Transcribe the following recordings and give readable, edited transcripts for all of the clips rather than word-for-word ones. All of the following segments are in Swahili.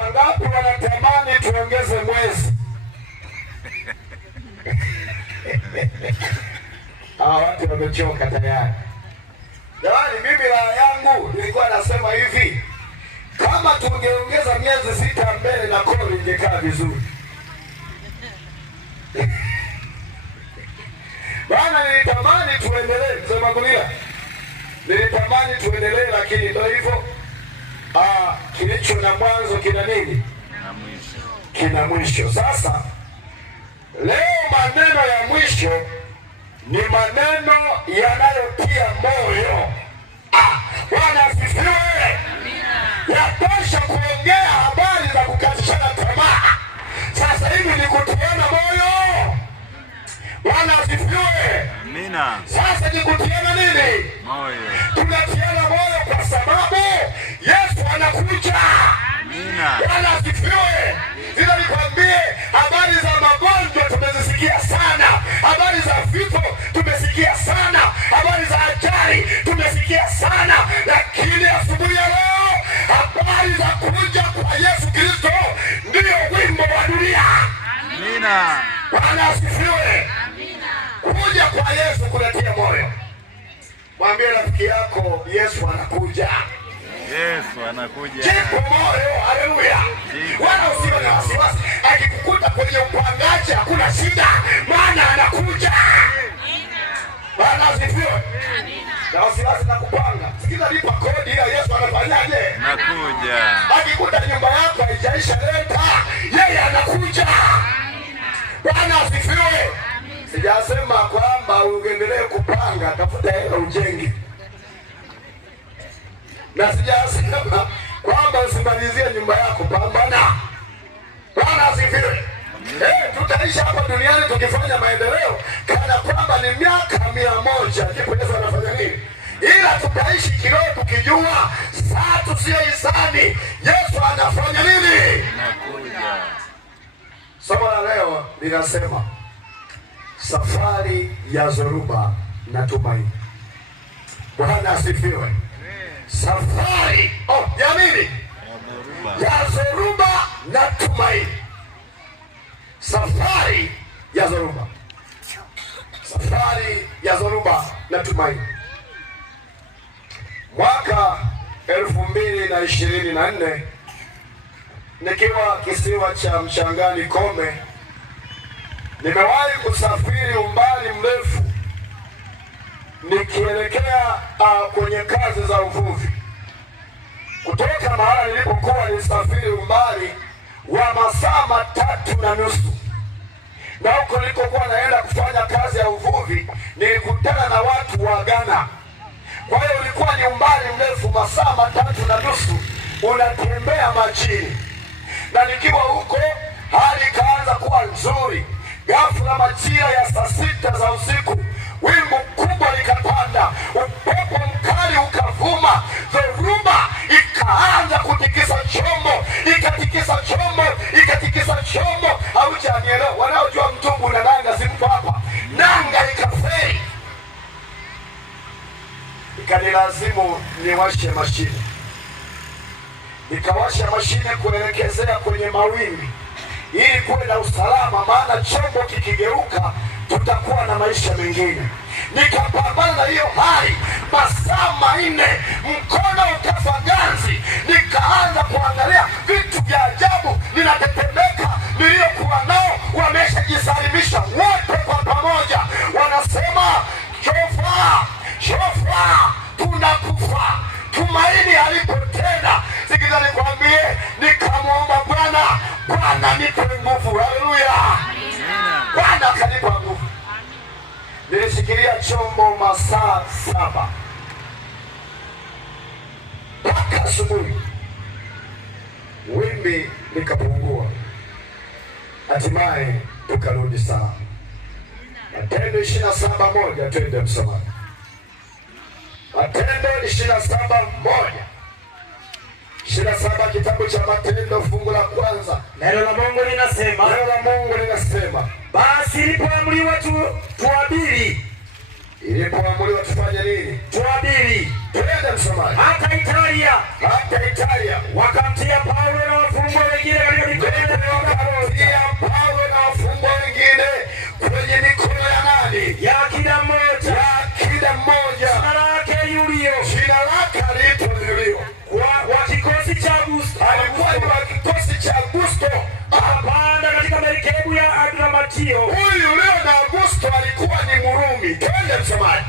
Wangapi wanatamani tuongeze mwezi? Watu wamechoka tayari. Jamani, mimi raha yangu nilikuwa nasema hivi, kama tungeongeza miezi 6 mbele na kodi ingekaa vizuri. Bana, nilitamani tuendelee kusema kulia. Nilitamani tuendelee, lakini ndio hivyo. Kilicho na mwanzo kina nini? Kina mwisho. Sasa leo maneno ya mwisho ni maneno yanayotia moyo. Bwana asifiwe. Yatosha kuongea habari za kukatishana tamaa. Sasa hivi ni kutiana moyo. Bwana asifiwe. Amina. Sasa ni kutiana nini? Moyo. Tunatiana moyo kwa sababu Yesu anakuja. Amina. Bwana asifiwe. Ndio nikwambie, habari za magonjwa tumezisikia sana, habari za vifo tumesikia sana, habari za ajali tumesikia sana, lakini asubuhi ya leo habari za kuja kwa Yesu Kristo ndio wimbo wa dunia. Amina. Bwana asifiwe. Kuja kwa Yesu kunatia moyo. Mwambie rafiki yako, Yesu anakuja. Yesu anakuja. Jipe moyo, haleluya. Wala usiwe na wasiwasi. Akikukuta kwenye upangaji hakuna shida, maana anakuja. Bwana asifiwe. Na wasiwasi na kupanga. Sikiza, lipa kodi ya Yesu anafanyaje? Anakuja. Akikuta nyumba yako haijaisha leta, yeye anakuja. Bwana asifiwe. Sijasema kwamba uendelee kupanga, tafuta hela ujenge. Na sijasema kwamba usimalizie nyumba yako, pambana. Bwana asifiwe. Tutaishi hapa duniani tukifanya maendeleo kana kwamba ni miaka 100. Ndipo Yesu anafanya nini? Ila tutaishi kiroho tukijua saa tusiyoisani Yesu anafanya nini? Anakuja. Somo la leo linasema safari ya Zoruba na tumaini. Bwana asifiwe. Safari ya nini? Ya Zoruba na tumaini. Safari ya Zoruba. Safari ya Zoruba na tumaini. Mwaka 2024 nikiwa kisiwa cha Mchangani Kome, nimewahi kusafiri umbali mrefu nikielekea kwenye kazi za uvuvi. Kutoka mahali nilipokuwa nilisafiri umbali wa masaa 3.5, na huko nilikokuwa naenda kufanya kazi ya uvuvi nilikutana na watu wa Ghana. Kwa hiyo ulikuwa ni umbali mrefu, masaa 3.5 unatembea majini. Na nikiwa huko hali ikaanza kuwa nzuri. Ghafla majira ya saa 6 za usiku wingu kubwa likapanda, upepo mkali ukavuma, dhoruba ikaanza kutikisa chombo, ikatikisa chombo, ikatikisa chombo. Haujanielewa? Wanaojua mtumbu na nanga simpo hapa. Nanga ikaferi, ikanilazimu niwashe mashine. Nikawasha mashine kuelekezea kwenye mawimbi ili kuwe na usalama, maana chombo kikigeuka tutakuwa na maisha mengine. Nikapambana na hiyo hali masaa 4, mkono ukafa ganzi. Nikaanza kuangalia vitu vya ajabu vinatetemeka, niliokuwa nao wameshajisalimisha wote kwa pamoja. Wanasema shofa, shofa, tunakufa, tumaini halipo tena. Sikiza nikwambie, nikamwomba Bwana, Bwana nipe nguvu. Haleluya. Bwana akanipa nguvu. Nilishikilia chombo masaa 7 mpaka asubuhi. Wimbi likapungua, hatimaye tukarudi salama. Matendo 27:1, twende msomaji. Matendo 27:1. 27, kitabu cha Matendo fungu la kwanza. Neno la Mungu linasema, neno la Mungu linasema, basi ilipoamriwa tuhubiri. Ilipoamriwa tufanye nini? Tuhubiri. Twende msomaji. Hata Italia wakamtia Paulo na wafungwa Pia Paulo na wafungwa wengine kwenye mikono ya nani? Ya akida mmoja. Ya akida mmoja. Jina lake Yulio. Jina lake aliitwa Yulio. Wa kikosi cha Augusto. Alikuwa ni wa kikosi cha Augusto. Akapanda katika merikebu ya Adramatio. Huyu Yulio na Augusto alikuwa ni Murumi. Twende msomaji.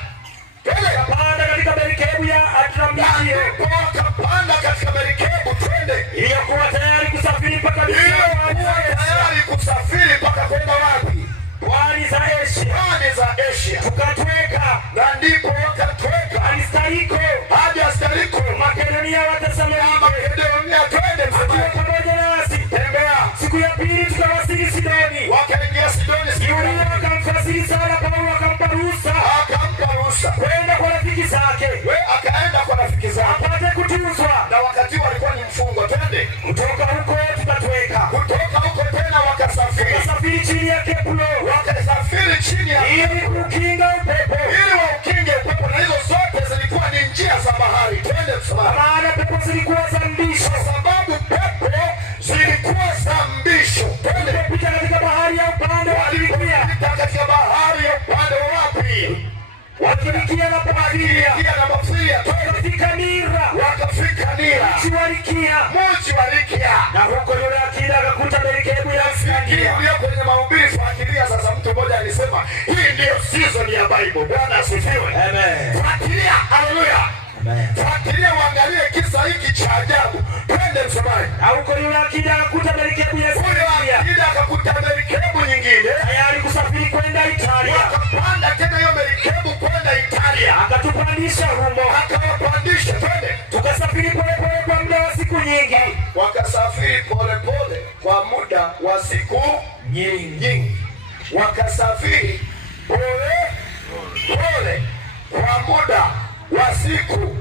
Akapanda katika merikebu ya Adramatio. Akapanda katika merikebu, twende. Iliyokuwa tayari kusafiri mpaka kwenda wapi? pwani za Asia. Pwani za Asia. Tukatweka. Na ndipo wakatweka Aristariko. hadi Aristariko. Makedonia wa Thesalonika. Makedonia, twende msomaji. Akiwa pamoja nasi. Tembea. Siku ya pili tukawasili Sidoni. Wakaingia Sidoni. Yulio akamfasiri sana Paulo, akampa ruhusa kwenda kwa rafiki zake. Akaenda kwa rafiki zake apate kutunzwa. Na wakati walikuwa ni mfungwa. Twende. Kutoka huko tukatweka. Kutoka huko tena wakasafiri chini ya Keplo. Wakasafiri chini ya ili kukinga upepo. Ili waukinge upepo, na hizo zote zilikuwa ni njia za bahari. Twende msomaji. Maana pepo zilikuwa za mbisho. Kwa sababu pepo zilikuwa za mbisho. Twende. Walipita katika bahari ya upande wa Kilikia. Walipita katika bahari ya upande wa wapi? Wakilikia na Pamfilia. Wakafika Mira. Mji wa Likia. Na huko yule akida akakuta merikebu ya Skandia. Ulio kwenye mahubiri fuatilia sasa. Mtu mmoja alisema hii ndio season ya Bible. Bwana asifiwe. Amen. Fuatilia. Haleluya. Amen. Fuatilia uangalie kisa hiki cha ajabu. Twende msomaji. Na huko yule akida akakuta merikebu ya Skandia. Huyo akida akakuta merikebu nyingine tayari kusafiri kwenda Italia. Wakapanda tena hiyo merikebu kwenda Italia. Akatupandisha humo. Akawapandisha. Twende. Tukasafiri polepole kwa muda wa siku nyingi. Wakasafiri polepole kwa muda wa siku nyingi. Wakasafiri polepole kwa muda wa siku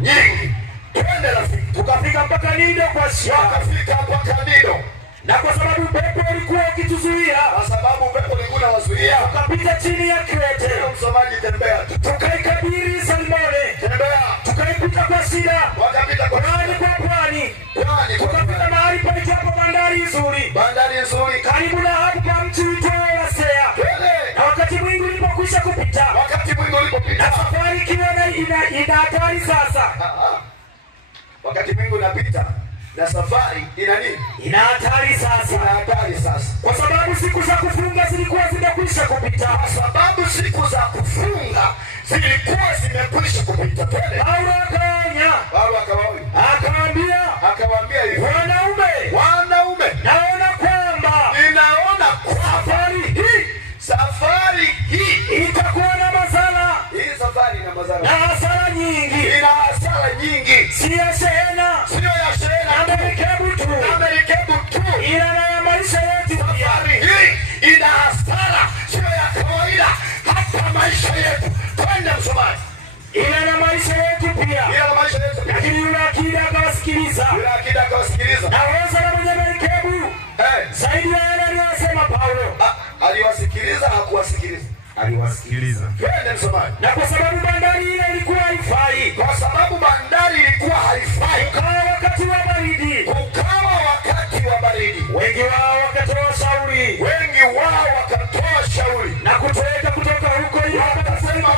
nyingi. Twende rafiki. Tukafika mpaka Nido kwa shida. Wakafika mpaka Nido. Na kwa sababu upepo ulikuwa ukituzuia. Kwa sababu upepo ulikuwa unawazuia. Tukapita chini ya Krete. Msomaji, tembea. Tukaikabiri Salmone. Tembea. Tukaipita kwa shida. Wakapita kwa pwani kwa pwani. Tukafika mahali paitwapo bandari nzuri. Bandari nzuri. Karibu na hapo pa mji uitwao Lasea. Na wakati mwingi ulipokwisha kupita. Na safari ikiwa ina hatari sasa. Wakati mwingi unapita na safari ina nini? Ina hatari sasa. Ina hatari sasa. Kwa sababu siku za kufunga zilikuwa zimekwisha kupita. Kwa sababu siku za kufunga zilikuwa zimekwisha kupita. Paulo akaonya. Paulo akawaambia. Akawaambia hivi. Wanaume. Ninaona kwamba safari hii itakuwa na madhara. Hii safari ina madhara. Na hasara nyingi. Ina hasara nyingi. Sio ya shehena. Na merikebu tu. Ila na ya maisha yetu. Safari hii ina hasara. Sio ya kawaida. Hata maisha yetu. Twende msomaji. Ila na maisha yetu pia. Lakini yule akida akawasikiliza. Na Rosa na mwenye merikebu. Zaidi ya yale aliyosema Paulo. Aliwasikiliza, hakuwasikiliza. Aliwasikiliza. Twende msomaji. Na kwa sababu bandari ile ilikuwa haifai. Ukawa wakati wa baridi. Wengi wao wakatoa shauri. Na kutoweka kutoka huko ili wakasema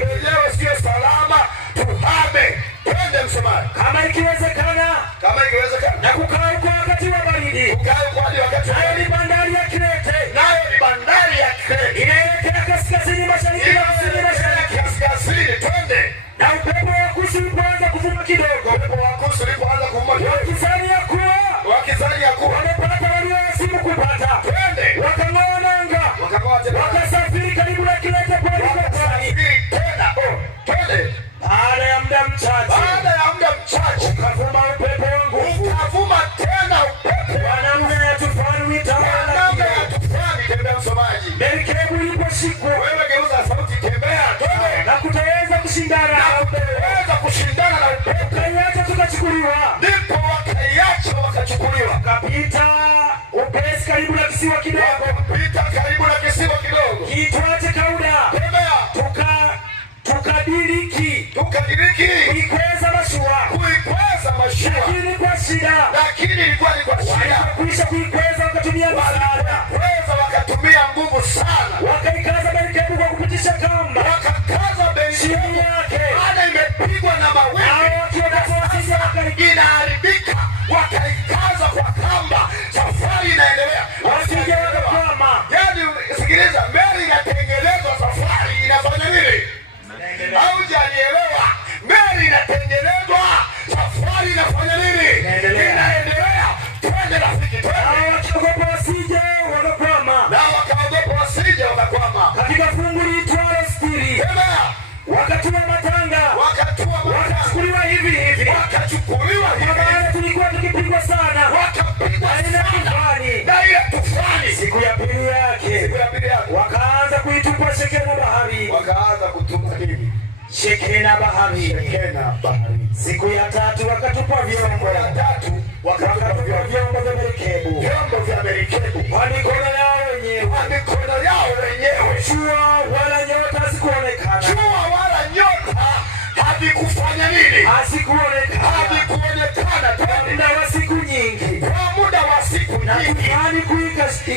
wenyewe sio salama, tuhame. Twende msomaji. Kama ikiwezekana. Na kukaa huko wakati wa baridi. Nayo ni bandari ya Krete. Inaelekea kaskazini mashariki na kusini mashariki. Twende. Na upepo wa kusi ulipoanza kuvuma kidogo. Wakizani ya kuwa wamepata waliowasibu kupata. Wakang'oa nanga. Wakasafiri karibu na Krete pwani. Baada ya muda mchache ukavuma upepo wa nguvu. Wanaume ya tufani utawala. Merikebu iliposhikwa na kutaweza kushindana na upepo. Ukaiacha tukachukuliwa. Kapita upesi karibu na kisiwa kidogo. Kiitwaje Kauda. Tukadiriki. Kuikweza mashua. Lakini kwa shida. Waliokwisha kuikweza wakatumia msaada, wakatumia nguvu sana, wakaikaza merikebu kwa kupitisha kamba, wakakaza merikebu yake, baada imepigwa na mawimbi inaharibika, wakaikaza kwa kamba, safari inaendelea, wasije wakakwama. Yani sikiliza, meli inatengenezwa, safari inafanya nini? Haujanielewa? Meli inatengenezwa, safari inafanya nini? Inaendelea. Twende rafiki, twende. Wakaogopa wasije wakakwama, na wakaogopa wasije wakakwama. Katika fungu liitwalo sitiri, wakatua matanga, wakachukuliwa hivi hivi, maana tulikuwa tukipigwa sana, wakapigwa na ile tufani. Siku ya pili yake wakaanza kuitupa Shekena bahari, wakaanza kutupa nini? Shekena bahari. Siku ya tatu wakatupa vyombo, wakatupa vyombo vya merikebu kwa mikono yao wenyewe. Jua wala nyota hazikuonekana, havikufanya nini? Havikuonekana kwa muda wa siku nyingi,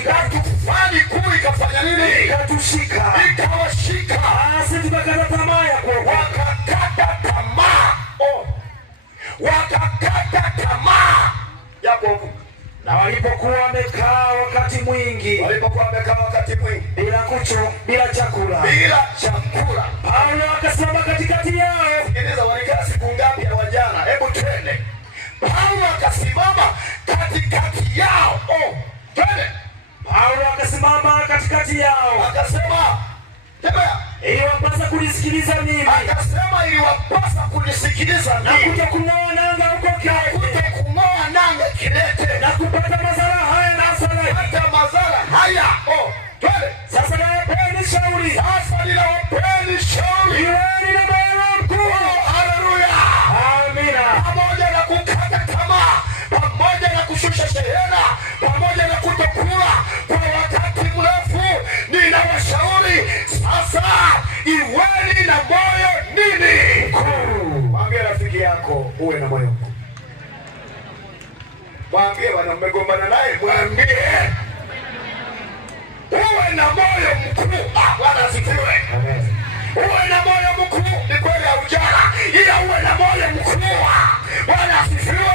na tufani kuu ikafanya nini? Ikatushika, ikawashika. Basi tukakata tamaa ya kuokoka, wakakata tamaa ya kuokoka. Na walipokuwa wamekaa wakati mwingi bila chakula, Paulo akasimama katikati yao. Sikiliza, walikaa siku ngapi ya wajana? Hebu twende. Paulo akasimama katikati yao. Twende. Paulo akasimama katikati yao, akasema, tembea, iliwapasa kunisikiliza mimi. Akasema iliwapasa kunisikiliza mimi, na kutokung'oa nanga huko Kirete, na kupata madhara haya na hasara haya. Twende. Sasa ninawapeni shauri, iweni na moyo mkuu. Haleluya, amina. Pamoja na kukata tamaa, pamoja na kushusha shehena, pamoja na kutokula kwa wakati mrefu, ninawashauri sasa, iweni na moyo nini? Mkuu. Mwambie rafiki yako uwe na moyo mkuu. Mwambie bwana, mmegombana naye, mwambie uwe na moyo mkuu. Bwana asifiwe. Amen. Uwe na moyo mkuu. Ni kweli haujala, ila uwe na moyo mkuu. Bwana asifiwe.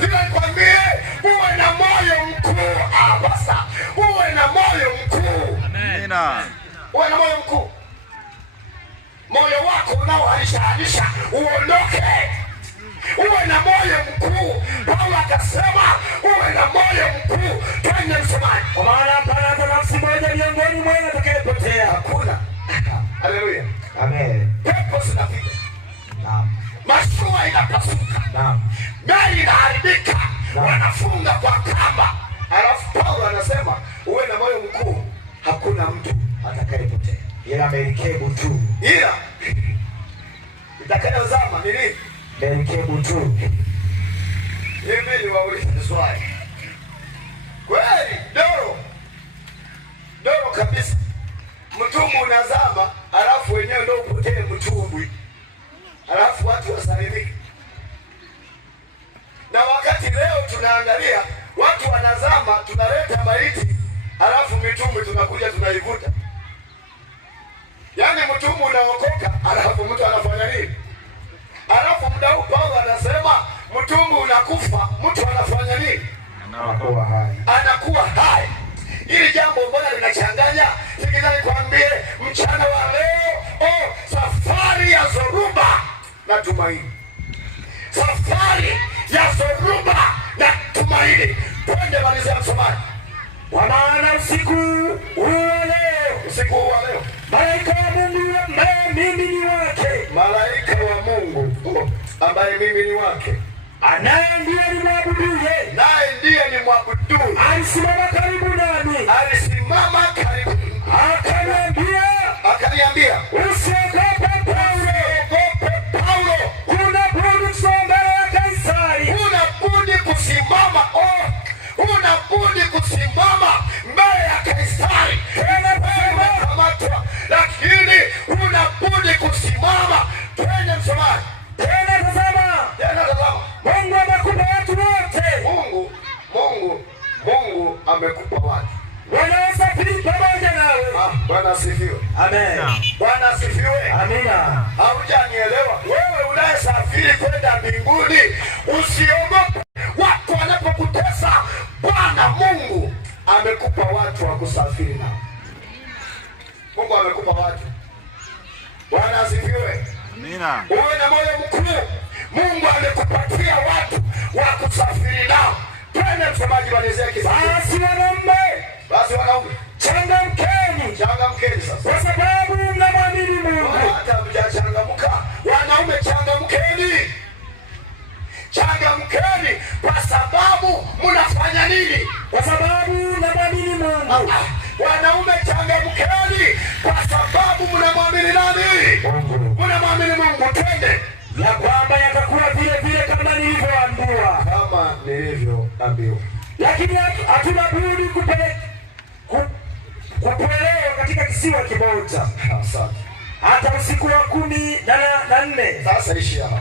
Nikwambie uwe na moyo mkuu. Basta, uwe na moyo mkuu. Amina. Uwe na moyo mkuu. Moyo wako unaoharisha uondoke. Uwe na moyo mkuu. Paulo akasema uwe na moyo mkuu. Twende msomaji. Kwa maana hapana nafsi moja miongoni mwenu atakayepotea. Hakuna. Haleluya. Amen. Pepo zinapita. Naam. Mashua inapasuka. Naam. Meli inaharibika. Wanafunga kwa kamba. Alafu Paulo anasema uwe na moyo mkuu. Hakuna mtu atakayepotea, ila merikebu tu. Ila itakayozama ni nini? Merikebu tu. Hivi ni waulize swali. Kweli doro kabisa, mtumbwi unazama, alafu wenyewe ndio upotee mtumbwi, alafu watu wasalimike. Na wakati leo tunaangalia watu wanazama, tunaleta maiti, alafu mitumbwi tunakuja tunaivuta. Yaani mtumbwi unaokoka, alafu mtu anafanya nini? Alafu muda huu Paulo anasema mtumbwi unakufa, mtu anafanya nini? Anakuwa hai. Hili jambo mbona linachanganya? Sikiliza nikwambie mchana wa leo, safari ya zoruba na tumaini. Safari ya zoruba na tumaini. Twende malizia msomaji. Kwa maana usiku huu wa leo, malaika wa Mungu ambaye mimi ni wake, malaika wa Mungu ambaye mimi ni wake, naye ndiye ni mwabudu, alisimama karibu nami, akaniambia usiogope Paulo, kuna budi kusimama mbele ya Kaisari. Una budi kusimama mbele ya Kaisari. Umekamatwa, lakini una budi kusimama. Twende msomaji. Tena tazama, Mungu amekupa watu wote. Mungu amekupa watu wanaosafiri pamoja nawe. Bwana asifiwe. Amen. Bwana asifiwe. Amina. Haujanielewa? Wewe unayesafiri kwenda mbinguni, usiogope watu wanapokutesa. Bwana Mungu amekupa watu wa kusafiri nao. Mungu amekupa watu. Bwana asifiwe. Amina. Uwe na moyo mkuu. Mungu amekupatia watu wa kusafiri nao. Twende msomaji, malizia kisa. Basi wanaume, changamkeni. Changamkeni sasa, kwa sababu mnamwamini Mungu. Hata mjachangamka, wanaume changamkeni. Changamkeni kwa sababu mnafanya nini? Kwa sababu mnamwamini Mungu. Wanaume changamkeni kwa sababu mnamwamini nani? Mungu. Mnamwamini Mungu. Twende. Ya kwamba yatakuwa vile vile kama nilivyoambiwa. Kama nilivyoambiwa. Lakini hatuna budi kupelekwa katika kisiwa kimoja. Asante. Hata usiku wa 14. Sasa ishi hapa.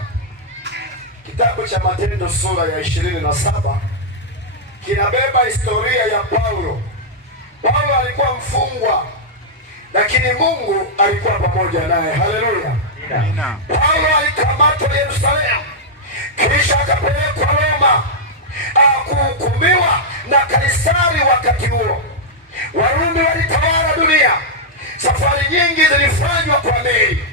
Kitabu cha Matendo sura ya 27 kinabeba historia ya Paulo. Paulo alikuwa mfungwa, lakini Mungu alikuwa pamoja naye. Haleluya. Paulo alikamatwa Yerusalemu, kisha akapelekwa Roma kuhukumiwa na Kaisari. Wakati huo Warumi walitawala dunia. Safari nyingi zilifanywa kwa meli.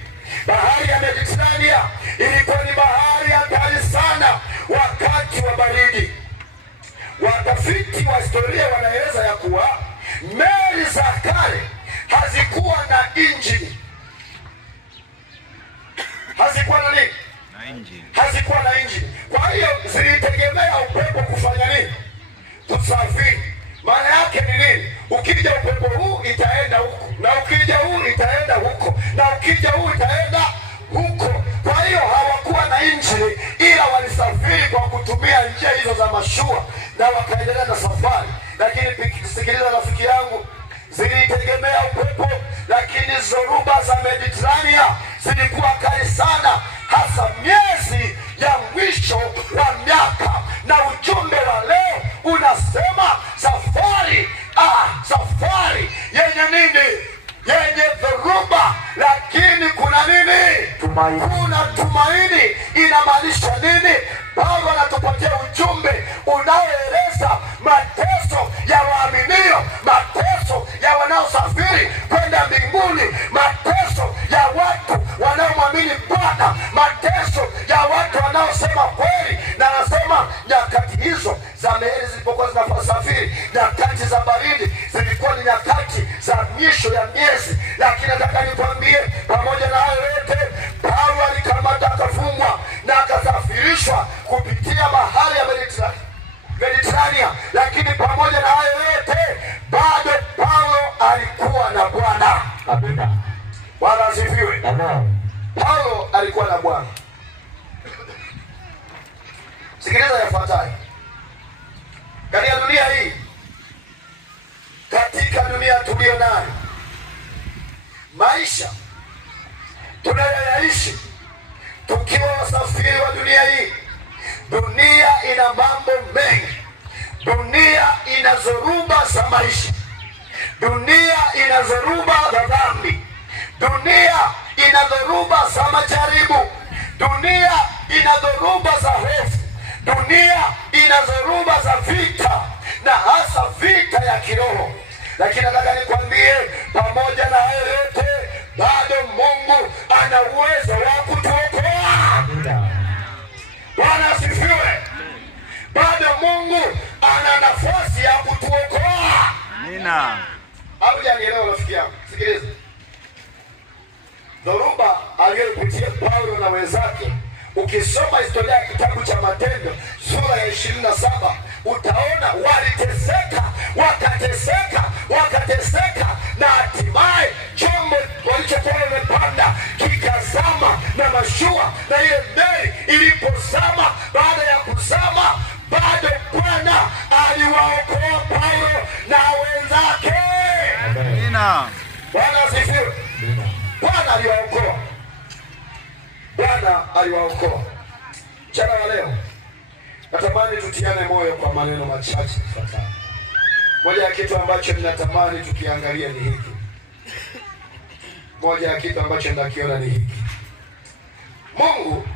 Bahari ya Mediterania ilikuwa ni bahari hatari sana wakati wa baridi. Watafiti wa historia wanaeleza ya kuwa meli za kale hazikuwa na injini. Hazikuwa na nini? Hazikuwa na injini. Kwa hiyo zilitegemea upepo kufanya nini? Kusafiri. Maana yake ni nini? Ukija upepo huu itaenda huko, na ukija huu itaenda huko, na ukija huu itaenda huko. Kwa hiyo hawakuwa na injini, ila walisafiri kwa kutumia njia hizo za mashua na wakaendelea na safari. Lakini sikiliza rafiki yangu, zilitegemea upepo, lakini zoruba za Mediterania zilikuwa kali sana, hasa miezi ya mwisho wa miaka. Na ujumbe wa leo unasema safari yenye nini? Yenye dhoruba, lakini kuna nini? Tumaini. Kuna tumaini. Inamaanisha nini? Paulo anatupatia ujumbe unaoeleza mateso ya waaminio, mateso ya wanaosafiri kwenda mbinguni, mateso ya watu wanaomwamini Bwana, mateso ya watu wanaosema kweli. Na anasema nyakati hizo za meli zilipokuwa zinasafiri, nyakati za baridi zilikuwa ni nyakati za mwisho ya miezi. Lakini nataka nikwambie, pamoja na hayo yote, Paulo alikamata, akafungwa na akasafirishwa kupitia bahari ya Mediterania. Lakini pamoja na hayo yote, bado Paulo alikuwa na Bwana. Amina. Bwana asifiwe. Paulo alikuwa na Bwana. Sikiliza yafuatayo. Katika dunia hii, katika dunia tuliyo nayo, maisha tunayoyaishi tukiwa wasafiri wa dunia hii, dunia ina mambo mengi. Dunia ina dhoruba za maisha. Dunia ina dhoruba za dhambi. Dunia ina dhoruba za majaribu. Dunia ina dhoruba za hofu. Dunia ina dhoruba za vita, na hasa vita ya kiroho. Lakini nataka nikwambie, pamoja na hayo yote, bado Mungu ana uwezo wa kutuokoa. Bwana asifiwe. Bado Mungu ana nafasi ya kutuokoa. Amina. Haujanielewa rafiki yangu? Sikiliza. Dhoruba aliyopitia Paulo na wenzake, ukisoma historia ya kitabu cha Matendo sura ya 27, utaona waliteseka, wakateseka, na hatimaye chombo walichokuwa wamepanda kikazama na mashua, na ile meli ilipozama, baada ya kuzama, bado Bwana aliwaokoa Paulo na wenzake. Amina. Bwana asifiwe. Bwana aliwaokoa. Bwana aliwaokoa. Mchana wa leo natamani tutiane moyo kwa maneno machache yafuatayo. Moja ya kitu ambacho ninatamani tukiangalia ni hiki. Moja ya kitu ambacho ninakiona ni hiki. Mungu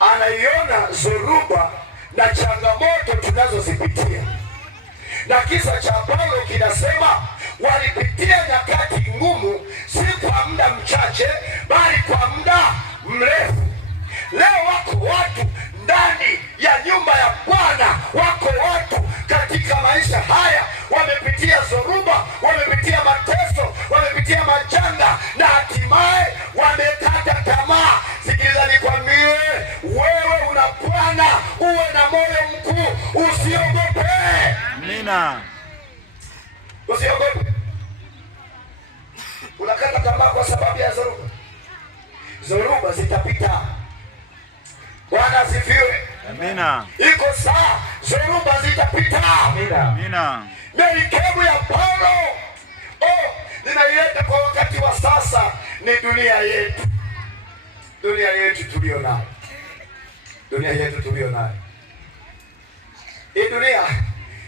anaiona zoruba na changamoto tunazozipitia. Na kisa cha Paulo kinasema walipitia nyakati ngumu, si kwa muda mchache, bali kwa muda mrefu. Leo wako watu ndani ya nyumba ya Bwana, wako watu katika maisha haya wamepitia zoruba, wamepitia mateso, wamepitia majanga na hatimaye wamekata tamaa. Sikiliza nikwambie, wewe una Bwana, uwe na moyo mkuu, usiogope. Amina. Usiogope. Unakata tamaa kwa sababu ya zoruba. Zoruba zitapita. Bwana asifiwe. Amina. Iko saa zoruba zitapita. Amina. Merikebu ya Paulo ninaileta kwa wakati wa sasa ni dunia yetu. Dunia yetu tulio nayo. Dunia yetu tulio nayo. Hii dunia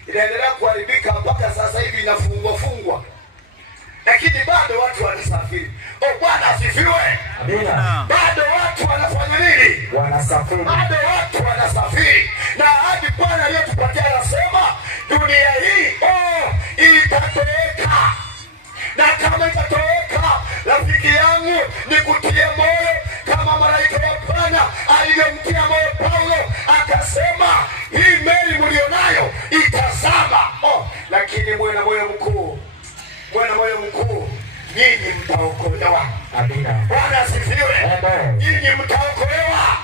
inaendelea kuharibika mpaka sasa hivi inafungwa. Lakini bado watu wanasafiri. Bwana asifiwe. Amina. Bado watu wanafanya nini? Wanasafiri. Bado watu wanasafiri. Na hadi Bwana aliyotupatia anasema dunia hii itatoweka. Na kama itatoweka, rafiki yangu nikutie moyo kama malaika wa Bwana aliyomtia moyo Paulo, akasema hii meli mlionayo itazama. Lakini mwe na moyo mkuu. Mwe na moyo mkuu. Nyinyi mtaokolewa. Amina. Bwana asifiwe. Nyinyi mtaokolewa.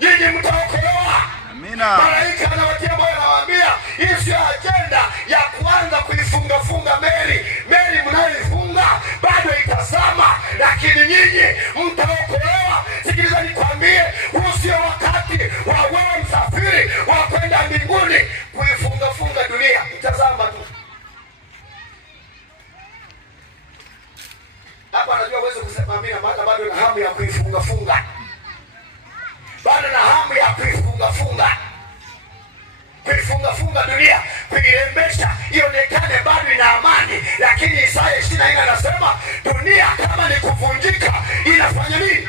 Nyinyi mtaokolewa. Amina. Malaika anawatia moyo, anawaambia hii sio ajenda ya kuanza kuifunga meli. Meli mnayoifunga bado itazama, lakini nyinyi mtaokolewa. Sikiliza nikwambie, huu sio wakati wa wewe msafiri wa kwenda mbinguni kuifunga dunia. Itazama tu. Hapa anajua uweze kusema amina, maana bado na hamu ya kuifunga. Bado na hamu ya kuifunga dunia, kuirembesha ionekane bado ina amani. Lakini Isaya 24 anasema dunia kama ni kuvunjika inafanya nini?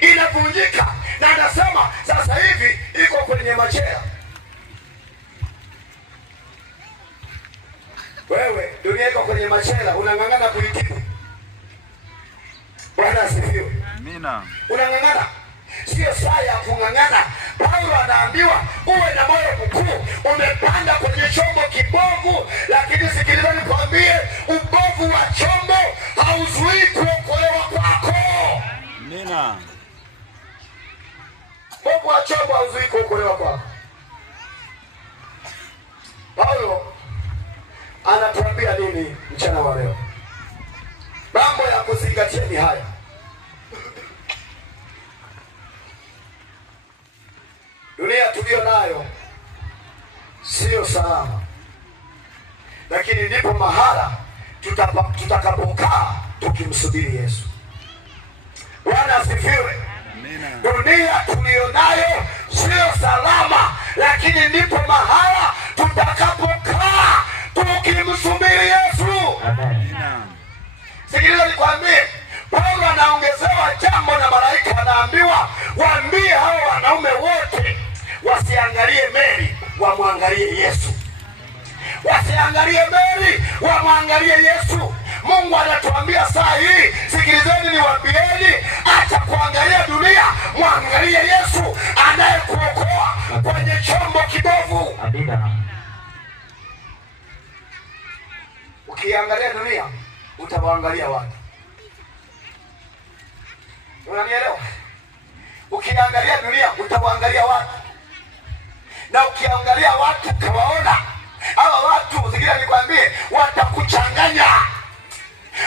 Inavunjika. Na anasema sasa hivi iko kwenye machela. Wewe dunia iko kwenye machela, unang'ang'ana kuitibu. Bwana asifiwe. Amina. Unang'ang'ana. Sio saa ya kung'ang'ana. Paulo anaambiwa uwe na moyo mkuu. Umepanda kwenye chombo kibovu, lakini sikiliza nikwambie, ubovu wa chombo hauzuii kuokolewa kwako. Amina. Ubovu wa chombo hauzuii kuokolewa kwako. Paulo anatuambia nini mchana wa leo? Mambo ya kuzingatia ni haya. Dunia tulio nayo sio salama, lakini ndipo mahala tutakapokaa tukimsubiri Yesu. Bwana asifiwe. Dunia tulio nayo sio salama, lakini ndipo mahala tutakapokaa tukimsubiri Yesu. Sikiliza nikwambie, Paulo anaongezewa jambo na malaika, anaambiwa waambie hao wanaume wote wasiangalie meli, wamwangalie Yesu. Wasiangalie meli, wamwangalie Yesu. Mungu anatuambia saa hii, sikilizeni niwaambieni, acha kuangalia dunia, mwangalie Yesu anayekuokoa kwenye chombo kibovu. Amina. Ukiangalia dunia, utawaangalia watu. Unanielewa? Ukiangalia dunia, utawaangalia watu. Na ukiangalia watu kawaona, hawa watu, sikiliza nikwambie, watakuchanganya.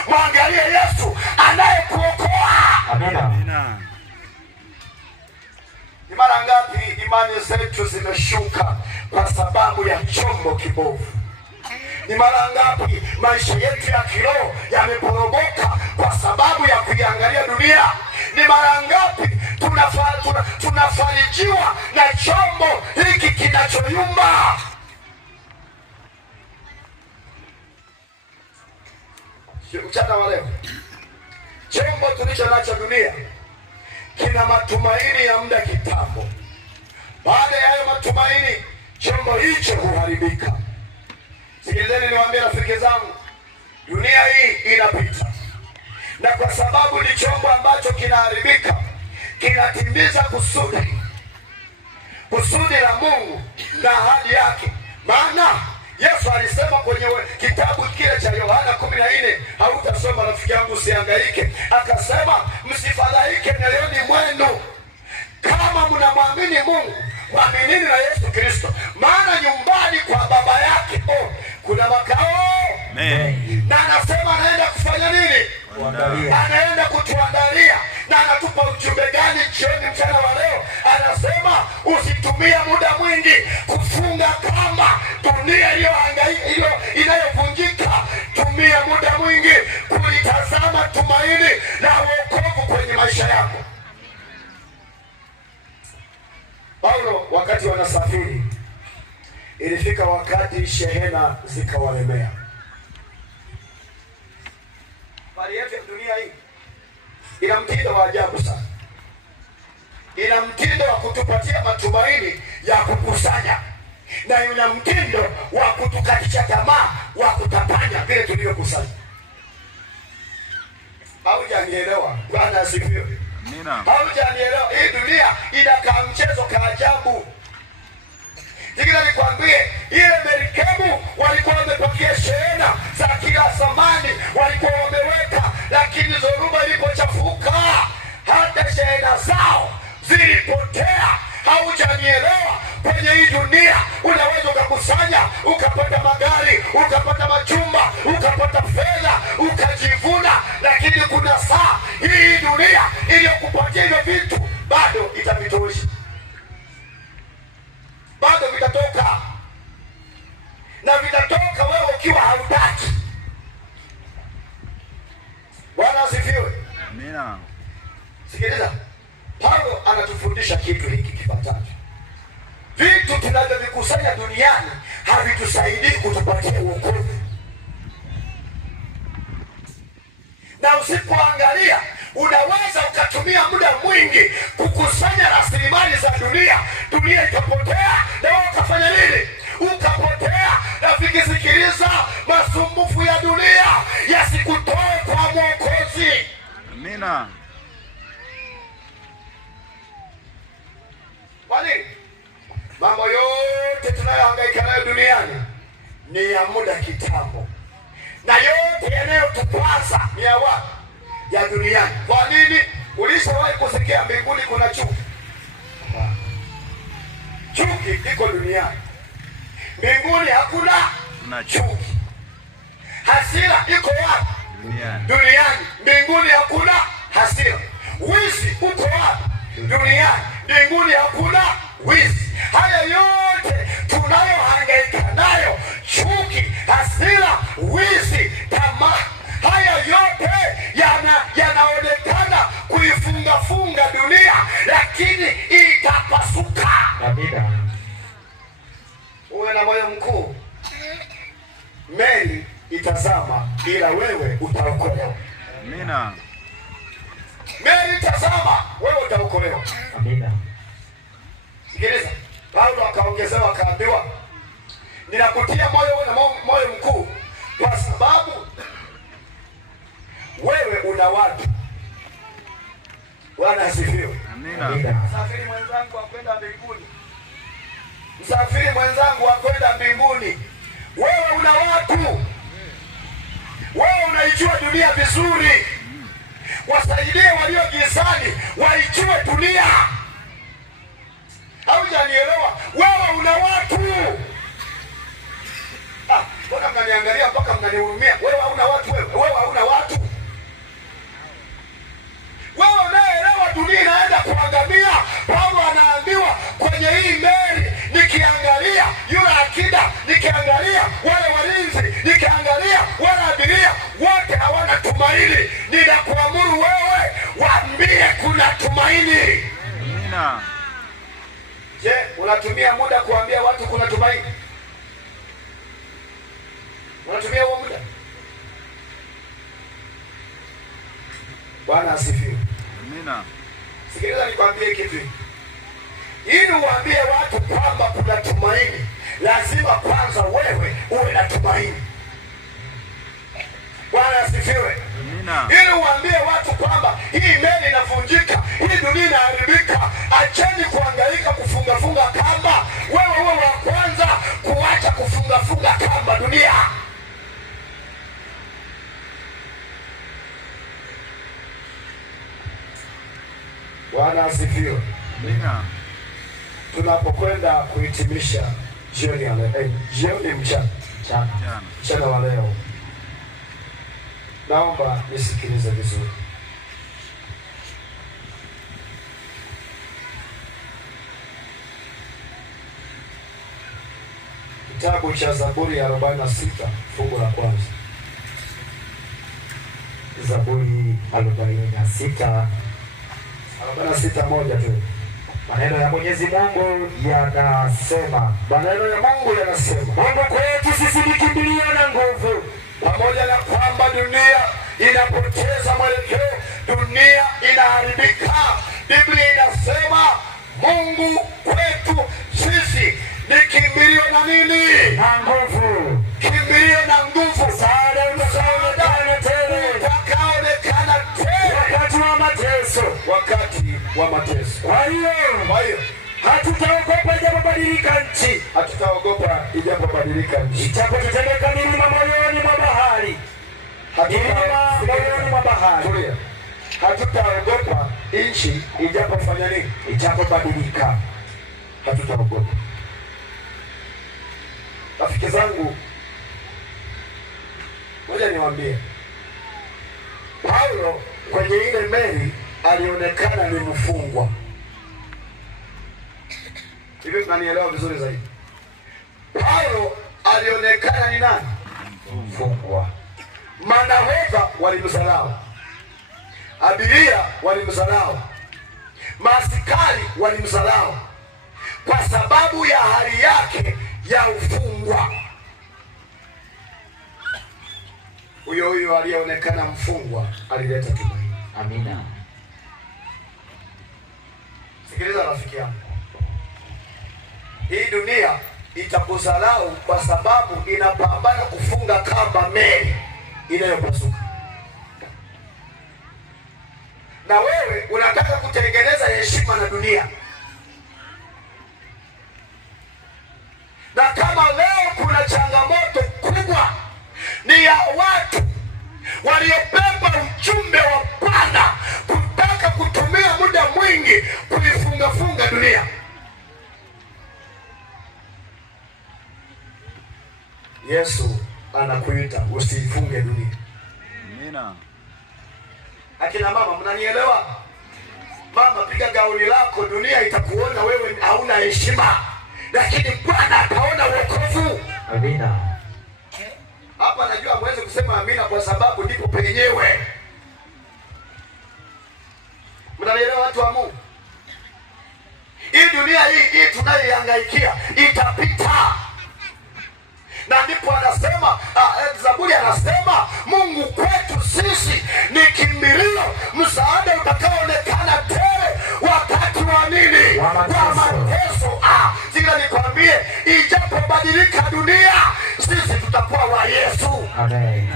Mwangalie Yesu anayekuokoa. Amina. Ni mara ngapi imani zetu zimeshuka kwa sababu ya chombo kibovu? Ni mara ngapi maisha yetu ya kiroho yameporomoka kwa sababu ya kuiangalia dunia? Ni mara ngapi tunafarijiwa na chombo hiki kinachoyumba? mchana wa leo, chombo tulicho nacho dunia kina matumaini ya muda kitambo. Baada ya hayo matumaini, chombo hicho huharibika. Sikilizeni niwaambie rafiki zangu, dunia hii inapita, na kwa sababu ni chombo ambacho kinaharibika, kinatimiza kusudi la Mungu na ahadi yake. Maana Yesu alisema kwenye kitabu kile cha Yohana 14, hautasoma rafiki yangu, usihangaike. Akasema, msifadhaike mioyoni mwenu, kama mnamwamini Mungu mwaminini na Yesu Kristo, maana nyumbani kwa Baba yake kuna makao mengi. Na anasema anaenda kufanya nini? Anaenda kutuandalia. Na anatupa ujumbe gani jioni mchana wa leo? Anasema usitumie muda mwingi kufunga kamba dunia inayovunjika. Tumia muda mwingi kulitazama tumaini la wokovu kwenye maisha yako. Paulo wakati wanasafiri, ilifika wakati shehena zikawalemea. Bali yetu ya dunia hii ina mtindo wa ajabu sana. Ina mtindo wa kutupatia matumaini ya kukusanya, na ina mtindo wa kutukatisha tamaa, wa kutapanya vile tulivyokusanya. Haujanielewa? Bwana asifiwe. Amina. Haujanielewa? Hii dunia inakaa mchezo ka ajabu. Nikila nikwambie, ile merikebu walikuwa wamepakia shehena za kila zamani, walikuwa wameweka, lakini dhoruba ilipochafuka hata shehena zao zilipotea. Haujanielewa? Kwenye hii dunia unaweza ukakusanya, ukapata magari, ukapata majumba, ukapata fedha, ukajivuna, lakini kuna saa hii dunia iliyokupatia hivyo vitu bado itavitosha, bado vitatoka, na vitatoka wewe ukiwa hautaki. Bwana asifiwe. Amina. Sikiliza, Paulo anatufundisha kitu hiki kifuatacho. Vitu tunavyovikusanya duniani havitusaidii kutupatia wokovu. Na usipoangalia, unaweza ukatumia muda mwingi kukusanya rasilimali za dunia, dunia ikapotea, na wewe ukafanya nini? Ukapotea. Rafiki, sikiliza, masumbufu ya dunia yasikutoe kwa Mwokozi. Amina. Kwa nini? Mambo yote tunayohangaika nayo duniani ni ya muda kitambo, na yote yanayotupasa ni ya wapi? Ya duniani. Kwa nini? Ulishawahi kusikia mbinguni kuna chuki? Chuki iko duniani. Mbinguni hakuna chuki. Hasira iko wapi? Duniani. Mbinguni hakuna hasira. Wizi uko wapi? Duniani. Mbinguni hakuna wizi. Haya yote tunayohangaika nayo, chuki, hasira, wizi, tamaa, haya yote yanaonekana kuifunga dunia, lakini itapasuka. Amina. Uwe na moyo mkuu. Meli itazama, ila wewe utaokolewa. Amina. Meli itazama, wewe utaokolewa. Amina. Sikiliza, Paulo akaongezewa, akaambiwa, ninakutia moyo na moyo mkuu, kwa sababu wewe una watu. Bwana asifiwe. Amina. Msafiri mwenzangu akwenda mbinguni. Msafiri mwenzangu akwenda mbinguni. Wewe una watu. Wewe unaijua dunia vizuri. Wasaidie walio gizani waijue dunia. Haujanielewa? Wewe una watu. Mbona mnaniangalia mpaka mnanihurumia? Wewe hauna watu. Wewe hauna watu. Wewe unaelewa dunia inaenda kuangamia. Paulo anaambiwa kwenye hii meli, nikiangalia yule akida, nikiangalia wale walinzi, nikiangalia wale abiria, wote hawana tumaini. Ninakuamuru wewe, waambie kuna tumaini. Amina. Je, unatumia muda kuambia watu kuna tumaini? Unatumia huo muda? Bwana asifiwe. Amina. Sikiliza nikwambie kitu. Ili uambie watu kwamba kuna tumaini, lazima kwanza wewe uwe na tumaini. Bwana asifiwe. Amina. Ili uambie watu kwamba hii meli inavunjika, hii dunia inaharibika, acheni kuhangaika kufunga kamba. Wewe wa kwanza kuacha kufunga kamba dunia. Bwana asifiwe. Amina. Tunapokwenda kuhitimisha jioni mchana wa leo, naomba nisikilize vizuri. Kitabu cha Zaburi ya 46 fungu la kwanza. Zaburi 46 moja tu. Maneno ya Mwenyezi Mungu yanasema, Mungu kwetu sisi ni kimbilio na nguvu. Pamoja na kwamba dunia inapoteza mwelekeo, dunia inaharibika, Biblia inasema Mungu kwetu sisi ni kimbilio na nini? Na nguvu. Kimbilio na nguvu. Msaada utakaoonekana tele wakati wa mateso. Kwa hiyo hatutaogopa ijapobadilika nchi. Ijapotetemeka milima moyoni mwa bahari. Hatutaogopa nchi ijapofanya nini? Ijapobadilika. Hatutaogopa. Rafiki zangu, ngoja niwaambie, Paulo kwenye ile meli alionekana ni mfungwa. Hivi tunanielewa vizuri zaidi? Paulo alionekana ni nani? Mfungwa. Manahodha walimdharau, abiria walimdharau, maaskari walimdharau kwa sababu ya hali yake ya ufungwa. Huyo aliyeonekana mfungwa alileta tumaini. Amina. Sikiliza rafiki yangu, hii dunia itakudharau kwa sababu inapambana kufunga kamba meli inayopasuka, na wewe unataka kutengeneza heshima na dunia. Na kama leo kuna changamoto kubwa, ni ya watu waliobeba ujumbe wa Bwana kutaka kutumia muda mwingi kuifunga dunia. Yesu anakuita usiifunge dunia. Amina. Akina mama, mnanielewa? Mama, piga gauni lako, dunia itakuona wewe hauna heshima, lakini Bwana ataona wokovu. Amina. Hapa najua mweze kusema amina kwa sababu ndipo penyewe. Mnanielewa watu wa Mungu? Hii dunia hii tunayoihangaikia itapita. Na ndipo anasema Zaburi anasema Mungu kwetu sisi ni kimbilio, msaada utakaoonekana tele wakati wa nini? Wa mateso. Sika nikwambie, ijapobadilika dunia, sisi tutakuwa wa Yesu. Amen.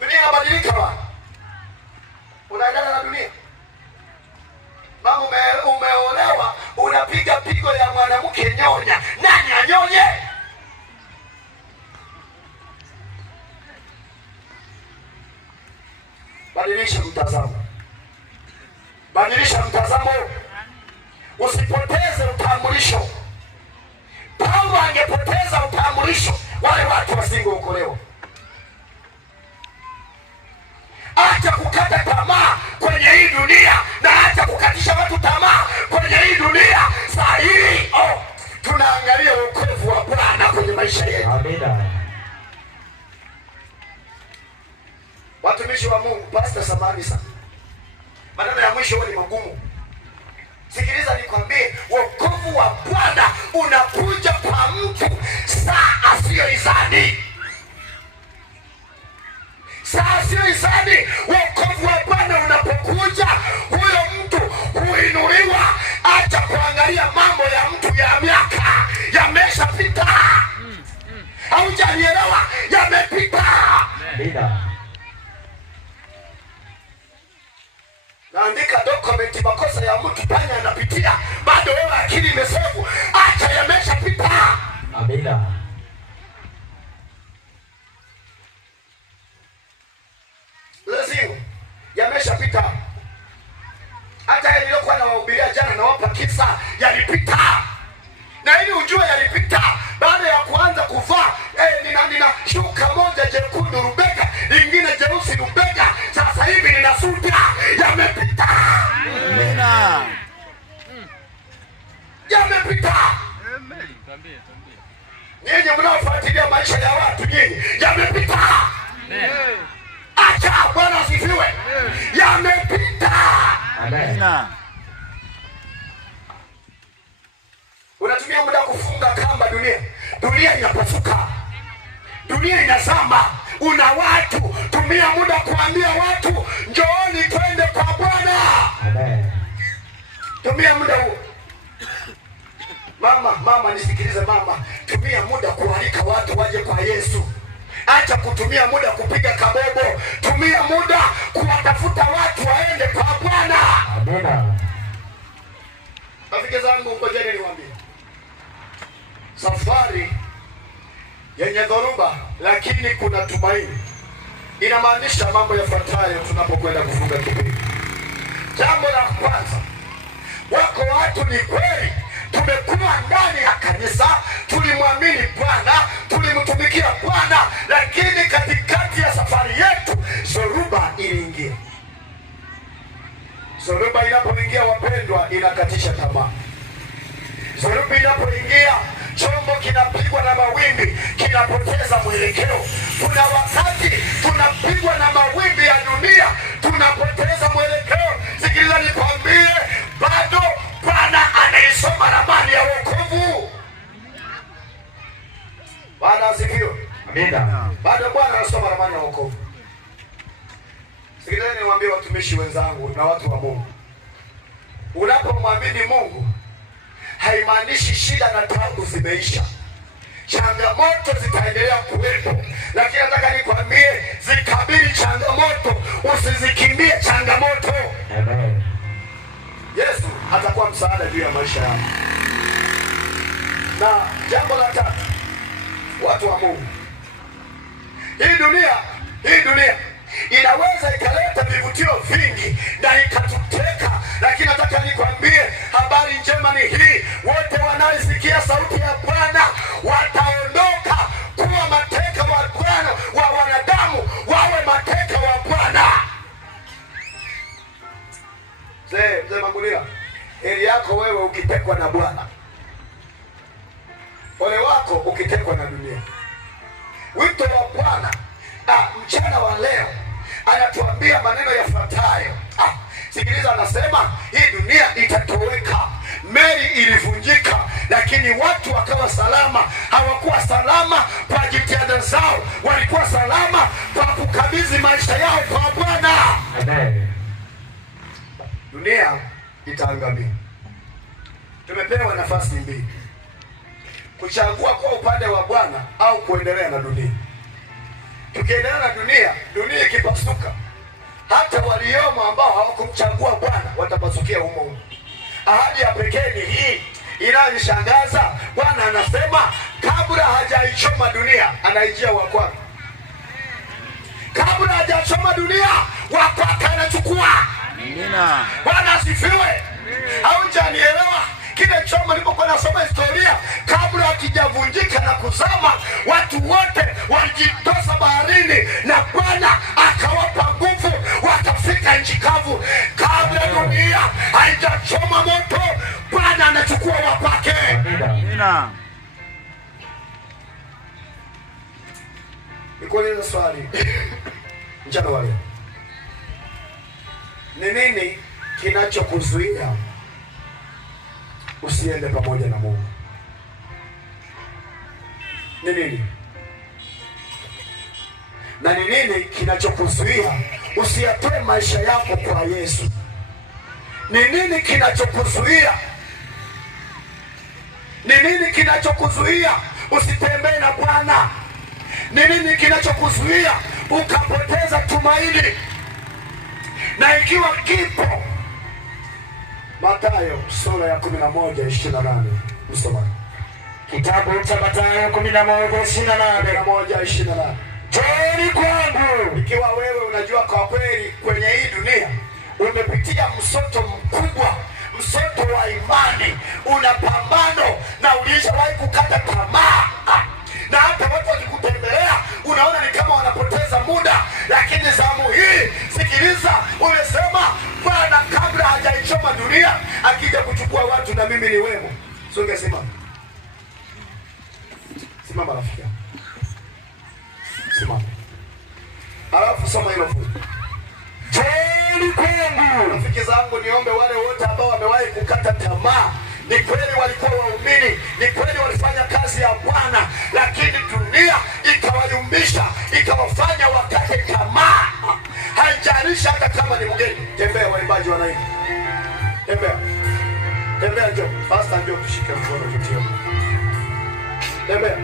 Dunia inabadilika bwana. Unaendana na dunia. Mama, umeolewa, unapiga pigo ya mwanamke nyonya. Nani anyonye? Badilisha mtazamo. Badilisha mtazamo. Usipoteze utambulisho. Paulo angepoteza utambulisho, wale watu wasingeokolewa. Acha kukata tamaa kwenye hii dunia, na acha kukatisha watu tamaa kwenye hii dunia. Saa hii tunaangalia wokovu wa Bwana kwenye maisha yetu. Amina. Watumishi wa Mungu, Pastor samani sana, maneno ya mwisho ni magumu. Sikiliza nikwambie, wokovu wa Bwana unakuja kwa mtu saa asiyoizani. Saa asiyoizani wokovu wa Bwana unapo Amina. Naandika dokumenti makosa ya mtu panya anapitia, bado wewe akili imesevu, acha yameshapita. Amina. Lazima yameshapita. Hata yale nilikuwa nawahubiria jana nawapa kisa yalipita. Na ili ujue yalipita, baada ya kuanza kuvaa nina shuka moja jekundu rubega, lingine jeusi rubega, sasa hivi nina suta, yamepita. Amina. Yamepita. Nyinyi mnaofuatilia maisha ya watu nyinyi, yamepita. Acha Bwana asifiwe. Yamepita. Amina. Unatumia muda kufunga kamba dunia. Dunia inapasuka. Dunia inazama. Una watu, tumia muda kuambia watu njooni twende kwa Bwana. Amen. Tumia muda huo. Mama nisikilize mama. Tumia muda kualika watu waje kwa Yesu. Acha kutumia muda kupiga kabobo. Tumia muda kuwatafuta watu waende kwa Bwana. Amina. Rafiki zangu, ngojeni niwaambie. Safari yenye dhoruba lakini kuna tumaini. Inamaanisha mambo yafuatayo tunapokwenda kufunga kipindi. Jambo la kwanza, wako watu ni kweli tumekuwa ndani ya kanisa, tulimwamini Bwana, tulimtumikia Bwana, lakini katikati ya safari yetu dhoruba iliingia. Dhoruba inapoingia wapendwa, inakatisha tamaa. Dhoruba inapoingia, chombo kinapigwa na mawimbi, kinapoteza mwelekeo. Kuna wakati tunapigwa na mawimbi ya dunia, tunapoteza mwelekeo. Sikiliza nikwambie, bado Bwana anaisoma ramani ya wokovu. Bwana asifiwe. Amina. Bado Bwana anasoma ramani ya wokovu. Sikilizeni niwaambie watumishi wenzangu na watu wa Mungu. Unapomwamini Mungu, haimaanishi shida na taabu zimeisha. Changamoto zitaendelea kuwepo, lakini nataka nikwambie, zikabili changamoto, usizikimbie changamoto. Amen. Yesu atakuwa msaada juu ya maisha yako. Na jambo la tatu, watu wa Mungu, hii dunia inaweza ikaleta vivutio vingi na ikatuteka, lakini nataka nikwambie habari njema ni hii: wote wanaosikia sauti ya Bwana wataondoka kuwa mateka wa Bwana, wa wanadamu wawe mateka wa Bwana. Mzee Mangulila, heri yako wewe ukitekwa na Bwana, ole wako ukitekwa na dunia. Wito wa Bwana mchana wa leo anatuambia maneno yafuatayo. Sikiliza, anasema hii dunia itatoweka. Meli ilivunjika, lakini watu wakawa salama. Hawakuwa salama kwa jitihada zao, walikuwa salama kwa kukabidhi maisha yao kwa Bwana. Amen. Dunia itaangamia. Tumepewa nafasi mbili: kuchagua kwa upande wa Bwana au kuendelea na dunia. Tukiendelea na dunia ikipasuka, hata waliomo ambao hawakumchagua Bwana watapasukia humo. Ahadi ya pekee ni hii inayonishangaza. Bwana anasema kabla hajaichoma dunia anaijia wa kwake. Kabla hajachoma dunia wa kwake anachukua. Amina. Bwana asifiwe. Haujanielewa? Kile chombo nilipokuwa nasoma historia, kabla hakijavunjika na kuzama, watu wote walijitosa baharini na Bwana akawapa nguvu, wakafika nchi kavu. Kabla dunia haijachoma moto, Bwana anachukua wapake. Amina. Nikuulize swali mchana wa leo, ni nini kinachokuzuia usiende pamoja na Mungu? Ni nini? Na ni nini kinachokuzuia usiyatoe maisha yako kwa Yesu? Ni nini kinachokuzuia? Ni nini kinachokuzuia usitembee na Bwana? Ni nini kinachokuzuia ukapoteza tumaini, na ikiwa kipo. Mathayo sura ya 11:28. Msomaji. Kitabu cha Mathayo 11:28. Njooni kwangu. Ikiwa wewe unajua kwa kweli kwenye hii dunia umepitia msoto mkubwa, msoto wa imani, una pambano na ulishawahi kukata tamaa, na hata watu wakikutembelea unaona ni kama wanapoteza muda, lakini zamu hii, sikiliza, umesema Bwana kabla hajaichoma dunia akija kuchukua watu na mimi ni wemo. Songe, simama. Simama rafiki. Simama. Alafu soma hilo fungu. Njooni kwangu. Rafiki zangu, niombe wale wote ambao wamewahi kukata tamaa. Ni kweli walikuwa waumini, ni kweli walifanya kazi ya Bwana, lakini dunia ikawayumbisha, ikawafanya wakate tamaa. Haijalishi hata kama ni mgeni. Tembea, waimbaji wanaimba. Tembea. Tembea, njoo. Pastor, njoo tushike mkono tutio. Tembea.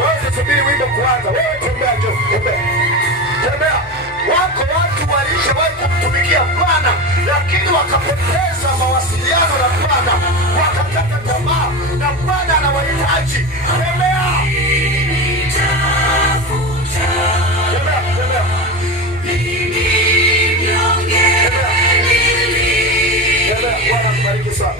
Wewe subiri wimbo kuanza. Wewe tembea, njoo. Tembea. Tembea. Wako watu walishawahi kumtumikia Bwana, lakini wakapoteza mawasiliano na Bwana, wakakata tamaa, na Bwana anawahitaji. Tembea. Tembea, tembea. Bwana kubariki sana.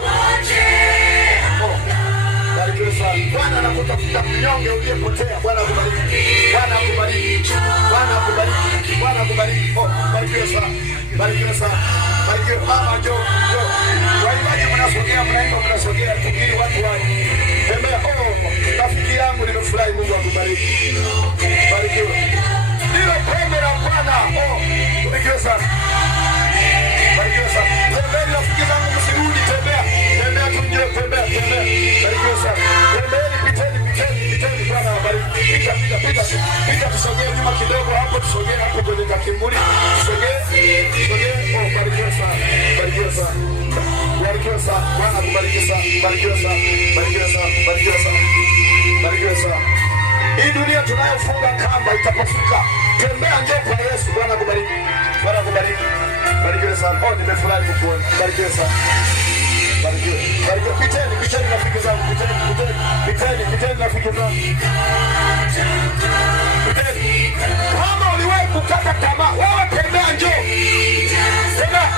Barikiwe sana. Bwana anakutafuta mnyonge uliyepotea. Bwana kubariki. Bwana kubariki. Bwana kubariki. Bwana kubariki. Oh, barikiwe sana. Barikiwe sana. Barikiwe mama, njoo, njoo. Waimbaji mnasogea, mnaimba, mnasogea, tukiri watu waje. Tembea. Oh, rafiki yangu nimefurahi, Mungu akubariki. Barikiwe. Ndilo pembe la Bwana. Oh, barikiwe sana. Barikiwe sana. Tembea rafiki zangu, msirudi, tembea. Tembea tu, njoo, tembea, tembea. Barikiwe sana. Tembeeni, piteni, piteni, piteni. Bwana wabariki. Pita, pita, pita. Pita, tusogee nyuma kidogo hapo, tusogee hapo kwenye kakimuli. Tusogee, tusogee. Oh, barikiwe sana. Barikiwe sana. Barikiwe sana. Bwana kubariki sana. Barikiwe sana. Barikiwe sana. Barikiwe sana. Barikiwe sana. Hii dunia tunayofunga kamba itapasuka. Tembea, njoo kwa Yesu. Bwana kubariki. Bwana kubariki. Barikiwe sana. Oh, nimefurahi kukuona. Barikiwe sana. Barikiwe. Barikiwe. Piteni, piteni rafiki zangu. Piteni, piteni. Piteni, piteni rafiki zangu. Piteni. Kama uliwahi kukata tamaa, wewe tembea, njoo. Tembea.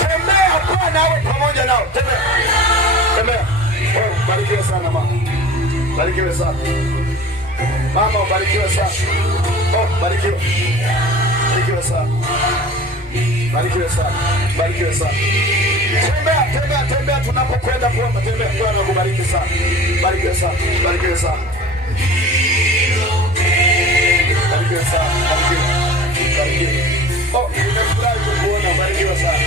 Tembea, Bwana awe pamoja nao. Tembea. Tembea. Oh, barikiwe sana mama. Barikiwe sana. Mama, ubarikiwe sana. Oh, barikiwe. Barikiwe sana. Barikiwe sana. Barikiwe sana. Tembea, tembea, tembea tunapokwenda kuomba. Tembea, Bwana akubariki sana. Barikiwe sana. Barikiwe sana. Barikiwe sana. Barikiwe. Barikiwe. Oh, nimefurahi kukuona. Barikiwe sana.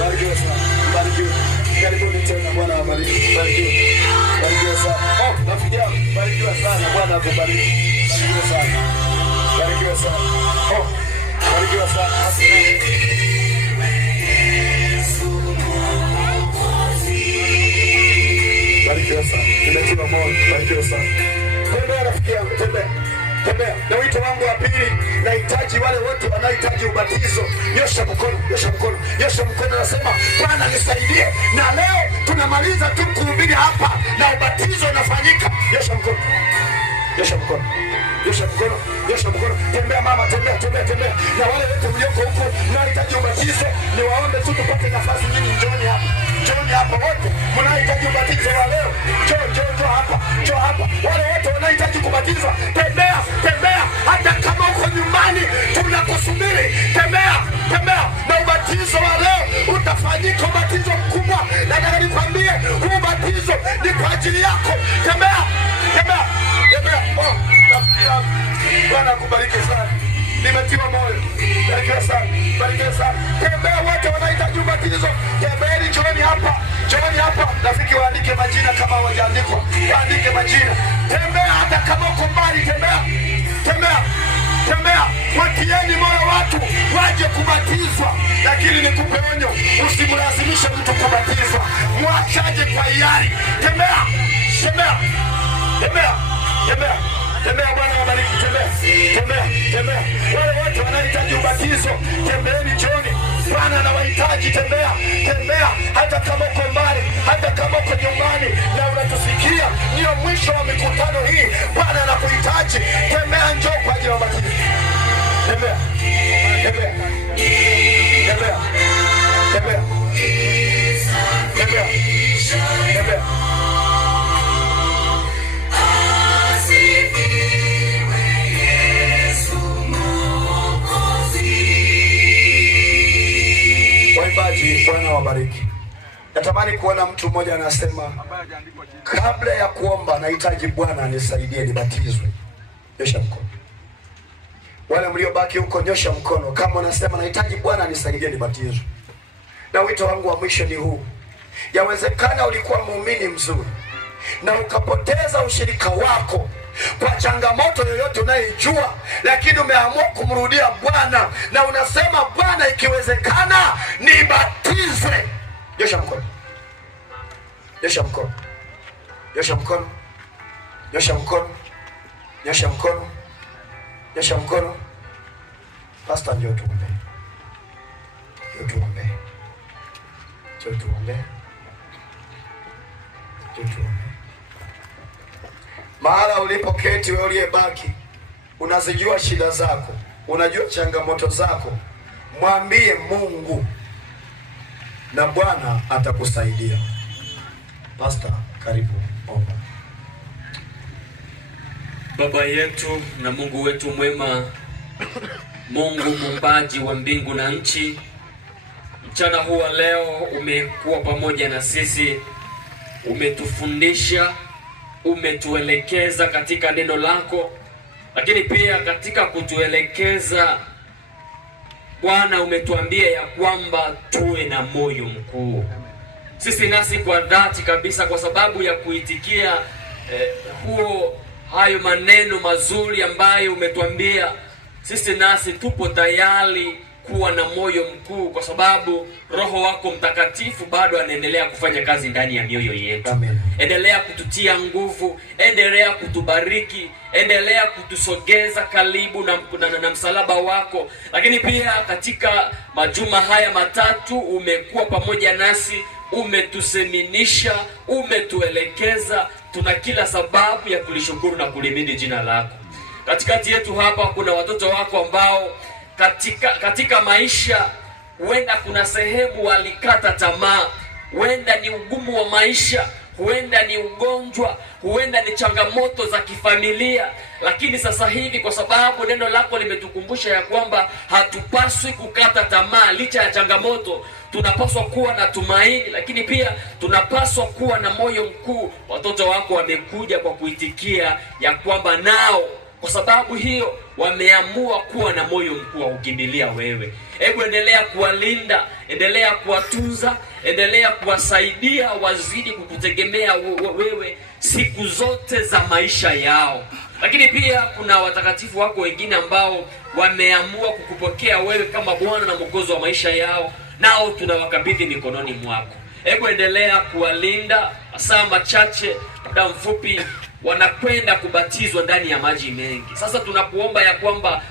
Barikiwe sana. Barikiwe. Karibuni tena, Bwana awabariki. Barikiwe. Barikiwe sana. Oh, rafiki yangu, barikiwe sana. Bwana akubariki. Barikiwe sana. Barikiwe sana. Oh, barikiwe sana. Barikiwe sana. Nimetiwa moyo. Barikiwe sana. Tembea rafiki yangu, tembea. Tembea. Na wito wangu wa pili, nahitaji wale wote wanaohitaji ubatizo. Nyosha mkono, nyosha mkono, nyosha mkono, nasema Bwana nisaidie. Na leo tunamaliza tu kuhubiri hapa na ubatizo unafanyika. Nyosha mkono. Nyosha mkono. Nyosha mkono. Nyosha mkono. Tembea mama, tembea, tembea, tembea. Na wale wote mlioko huko mnahitaji ubatizo, niwaombe tu tupate nafasi nyingi, njooni hapa. Njooni hapa wote mnahitaji ubatizo wa leo. Njoo, njoo, njoo hapa. Njoo hapa. Wale wote wanahitaji kubatizwa, tembea, tembea. Hata kama uko nyumbani tunakusubiri. Tembea, tembea. Na ubatizo wa leo utafanyika, ubatizo mkubwa. Nataka nikwambie, huu ubatizo ni kwa ajili yako. Tembea, tembea, tembea. Oh, rafiki yangu, Bwana akubariki sana. Nimetiwa moyo. Barikiwa sana. Barikiwa sana. Tembea wote wanahitaji ubatizo. Tembeeni, njooni hapa. Njooni hapa. Rafiki, waandike majina kama hawajaandikwa. Waandike majina. Tembea hata kama uko mbali, tembea. Tembea. Tembea. Watieni moyo watu waje kubatizwa. Lakini nikupe onyo, usimlazimishe usilazimishe mtu kubatizwa, mwachaje kwa hiari. Tembea, tembea, tembea, tembea, tembea. Bwana wabariki. Tembea, tembea, tembea. Wale wote wanahitaji ubatizo, tembeeni jioni. Bwana anawahitaji. Tembea, tembea, hata kama uko mbali, hata kama uko nyumbani na unatusikia, ndio mwisho wa mikutano hii. Bwana anakuhitaji. Tembea, njoo kwa ajili ya ubatizo. Tembea, tembea, tembea, tembea, tembea, tembea. Waimbaji, Bwana wabariki. Natamani kuona mtu mmoja anasema, kabla ya kuomba nahitaji Bwana anisaidie nibatizwe. Nyosha mkono. Wale mliobaki huko, nyosha mkono kama unasema nahitaji Bwana anisaidie nibatizwe. Na wito wangu wa mwisho ni huu. Yawezekana ulikuwa muumini mzuri na ukapoteza ushirika wako kwa changamoto yoyote unayoijua, lakini umeamua kumrudia Bwana na unasema, Bwana, ikiwezekana nibatizwe. Nyosha mkono. Nyosha mkono. Nyosha mkono. Nyosha mkono. Nyosha mkono. Nyosha mkono. Pastor, njoo tuombe. Njoo tuombe. Njoo tuombe. Njoo tuombe. Mahala ulipoketi wewe uliyebaki, unazijua shida zako, unajua changamoto zako. Mwambie Mungu na Bwana atakusaidia. Pastor, karibu omba. Baba yetu na Mungu wetu mwema, Mungu muumbaji wa mbingu na nchi, mchana huu wa leo umekuwa pamoja na sisi, umetufundisha, umetuelekeza katika neno lako, lakini pia katika kutuelekeza Bwana umetuambia ya kwamba tuwe na moyo mkuu. Sisi nasi kwa dhati kabisa, kwa sababu ya kuitikia hayo maneno mazuri ambayo umetuambia, sisi nasi tupo tayari kuwa na moyo mkuu, kwa sababu Roho wako Mtakatifu bado anaendelea kufanya kazi ndani ya mioyo yetu. Amen. Endelea kututia nguvu, endelea kutubariki, endelea kutusogeza karibu na msalaba wako. Lakini pia katika majuma haya matatu umekuwa pamoja nasi, umetuseminisha, umetuelekeza. Tuna kila sababu ya kulishukuru na kulimidi jina lako. Katikati yetu hapa kuna watoto wako ambao katika maisha huenda kuna sehemu walikata tamaa, huenda ni ugumu wa maisha, huenda ni ugonjwa, huenda ni changamoto za kifamilia, lakini sasa hivi kwa sababu neno lako limetukumbusha ya kwamba hatupaswi kukata tamaa licha ya changamoto, tunapaswa kuwa na tumaini, lakini pia tunapaswa kuwa na moyo mkuu. Watoto wako wamekuja kwa kuitikia ya kwamba nao kwa sababu hiyo wameamua kuwa na moyo mkuu wa kukimbilia wewe. Hebu endelea kuwalinda, endelea kuwatunza, endelea kuwasaidia wazidi kukutegemea wewe siku zote za maisha yao. Lakini pia kuna watakatifu wako wengine ambao wameamua kukupokea wewe kama Bwana na Mwokozi wa maisha yao, nao tunawakabidhi mikononi mwako. Hebu endelea kuwalinda. Saa machache, muda mfupi, wanakwenda kubatizwa ndani ya maji mengi. Sasa tunakuomba ya kwamba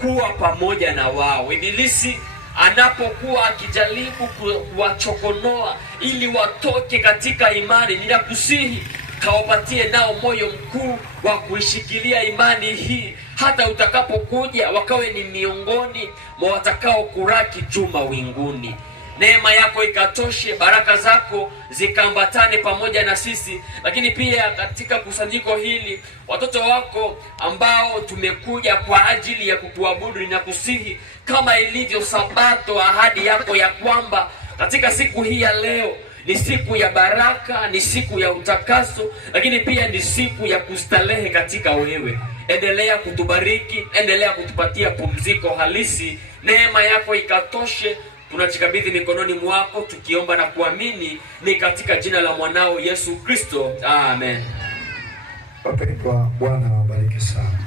kuwa pamoja na wao. Ibilisi anapokuwa akijaribu kuwachokonoa ili watoke katika imani, ninakusihi kawapatie nao moyo mkuu wa kuishikilia imani hii, hata utakapokuja wakawe ni miongoni mwa watakao kuraki juu mawinguni. Neema yako ikatoshe, baraka zako zikambatane pamoja na sisi. Lakini pia katika kusanyiko hili, watoto wako ambao tumekuja kwa ajili ya kukuabudu, ninakusihi kama ilivyo Sabato, ahadi yako ya kwamba katika siku hii ya leo ni siku ya baraka, ni siku ya utakaso, lakini pia ni siku ya kustarehe katika wewe. Endelea kutubariki, endelea kutupatia pumziko halisi. Neema yako ikatoshe. Tunajikabidhi mikononi mwako tukiomba na kuamini ni katika jina la mwanao Yesu Kristo. Amen. Wapendwa, Bwana wabariki sana.